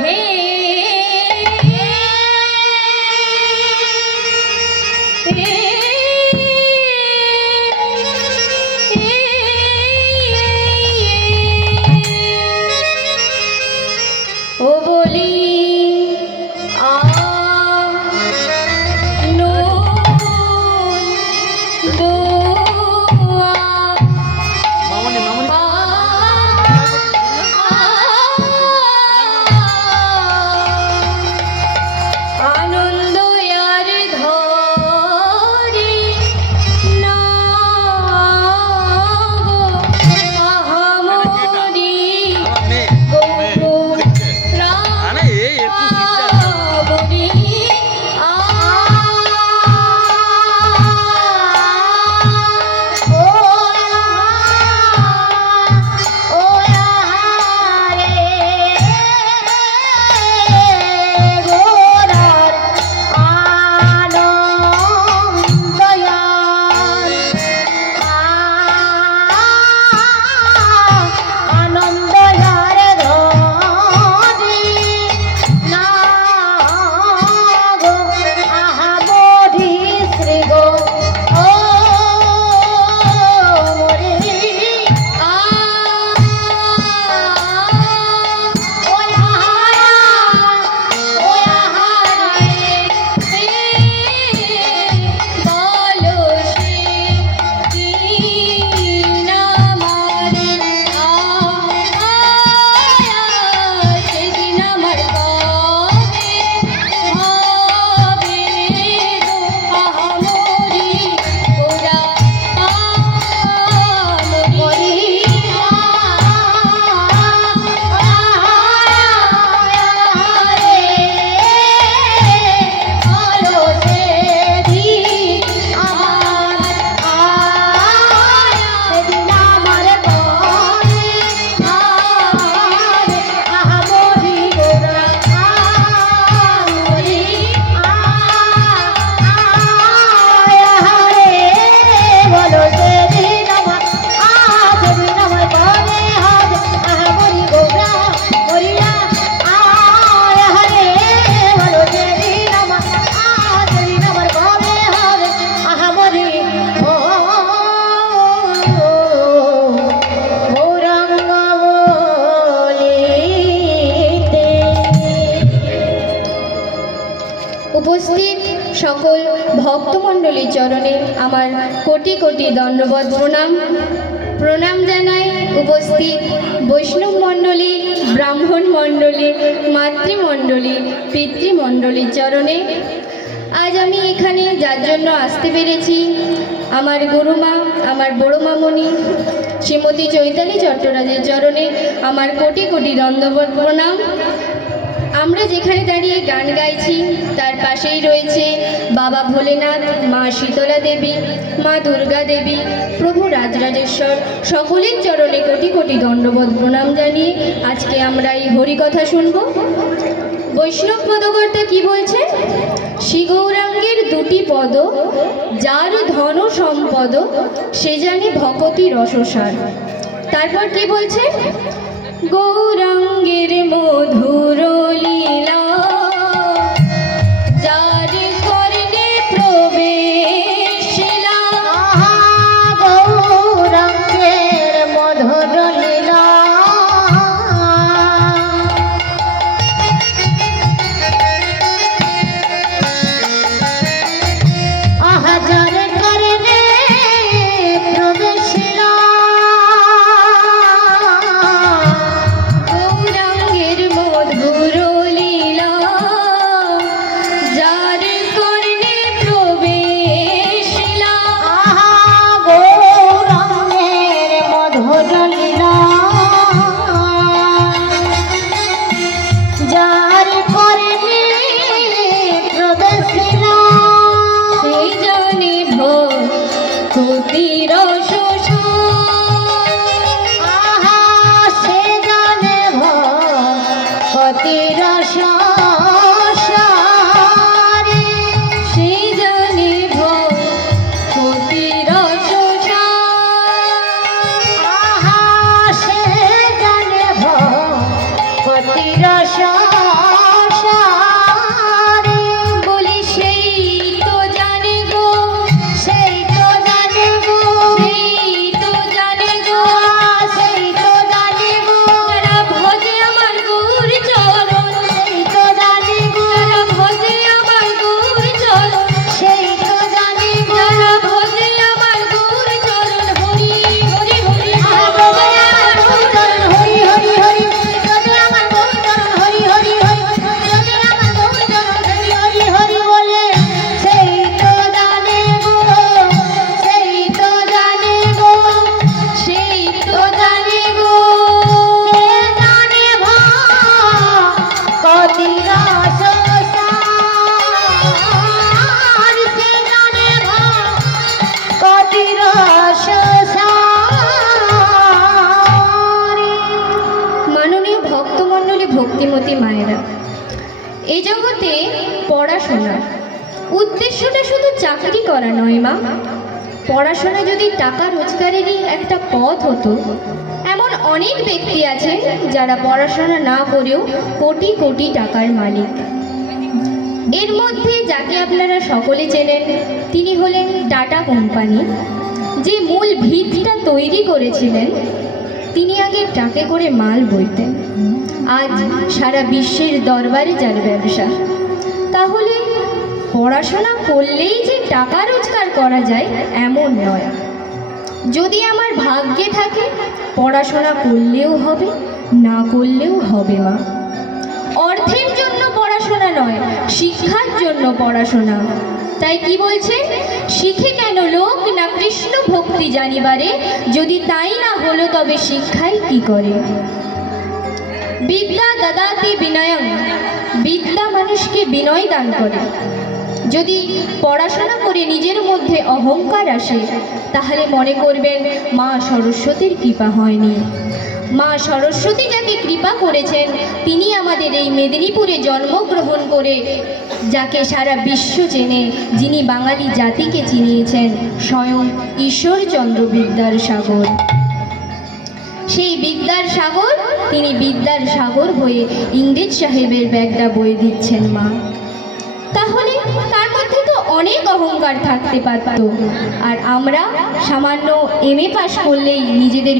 হে ও বলি উপস্থিত সকল ভক্তমণ্ডলীর চরণে আমার কোটি কোটি দণ্ডবত প্রণাম জানাই। উপস্থিত বৈষ্ণব মণ্ডলী, ব্রাহ্মণ মণ্ডলী, মাতৃমণ্ডলী, পিতৃমণ্ডলীর চরণে আজ আমি এখানে যার জন্য আসতে পেরেছি, আমার গুরুমা, আমার বড় মামনি শ্রীমতী চৈতালি চট্টরাজের চরণে আমার কোটি কোটি দণ্ডবত প্রণাম। আমরা যেখানে দাঁড়িয়ে গান গাইছি তার পাশেই রয়েছে বাবা ভোলেনাথ, মা শীতলা দেবী, মা দুর্গা দেবী, প্রভু রাজরাজেশ্বর, সকলের চরণে কোটি কোটি দণ্ডবত প্রণাম জানিয়ে আজকে আমরা এই হরিকথা শুনব। বৈষ্ণব পদকর্তা কি বলছে? শ্রী গৌরাঙ্গের দুটি পদ, যার ধন সম্পদ, সে জানে ভকতি রসসার। তারপর কি বলছে? গৌরাঙ্গের মধুর লীলা, যার কর্ণে প্রবেশিলা। গৌরাঙ্গের মধুর লীলা, যার কর্ণে প্রবেশিলা। রসা ভক্তিমতী মায়েরা, এই জগতে পড়াশোনা উদ্দেশ্যটা শুধু চাকরি করা নয় মা। পড়াশোনা যদি টাকা রোজগারেরই একটা পথ হতো, এমন অনেক ব্যক্তি আছেন যারা পড়াশোনা না করেও কোটি কোটি টাকার মালিক। এর মধ্যে যাকে আপনারা সকলে চেনেন, তিনি হলেন টাটা কোম্পানি। যে মূল ভিতটা তৈরি করেছিলেন, তিনি আগে ট্রাকে করে মাল বইতেন, আজ সারা বিশ্বের দরবারে যার ব্যবসা। তাহলে পড়াশোনা করলেই যে টাকা রোজগার করা যায় এমন নয়। যদি আমার ভাগ্যে থাকে, পড়াশোনা করলেও হবে, না করলেও হবে মা। অর্থের জন্য পড়াশোনা নয়, শিক্ষার জন্য পড়াশোনা। তাই কি বলছে, শিখে কেন লোক না কৃষ্ণ ভক্তি জানিবারে, যদি তাই না হলো তবে শিক্ষাই কি করে। বিদ্যা দদাতি বিনয়ং, বিদ্যা মানুষকে বিনয় দান করে। যদি পড়াশোনা করে নিজের মধ্যে অহংকার আসে, তাহলে মনে করবেন মা সরস্বতীর কৃপা হয়নি। মা সরস্বতী যাকে কৃপা করেছেন, তিনি আমাদের এই মেদিনীপুরে জন্মগ্রহণ করে যাকে সারা বিশ্ব চেনে, যিনি বাঙালি জাতিকে চিনিয়েছেন, স্বয়ং ঈশ্বরচন্দ্র বিদ্যার সাগর। সেই বিদ্যার সাগর, তিনি বিদ্যার সাগর হয়ে ইংরেজ সাহেবের ব্যাগটা বয়ে দিচ্ছেন মা। তাহলে তার মধ্যে তো অনেক অহংকার থাকতে পারত, আর আমরা সামান্য এমএ পাশ করলেই নিজেদের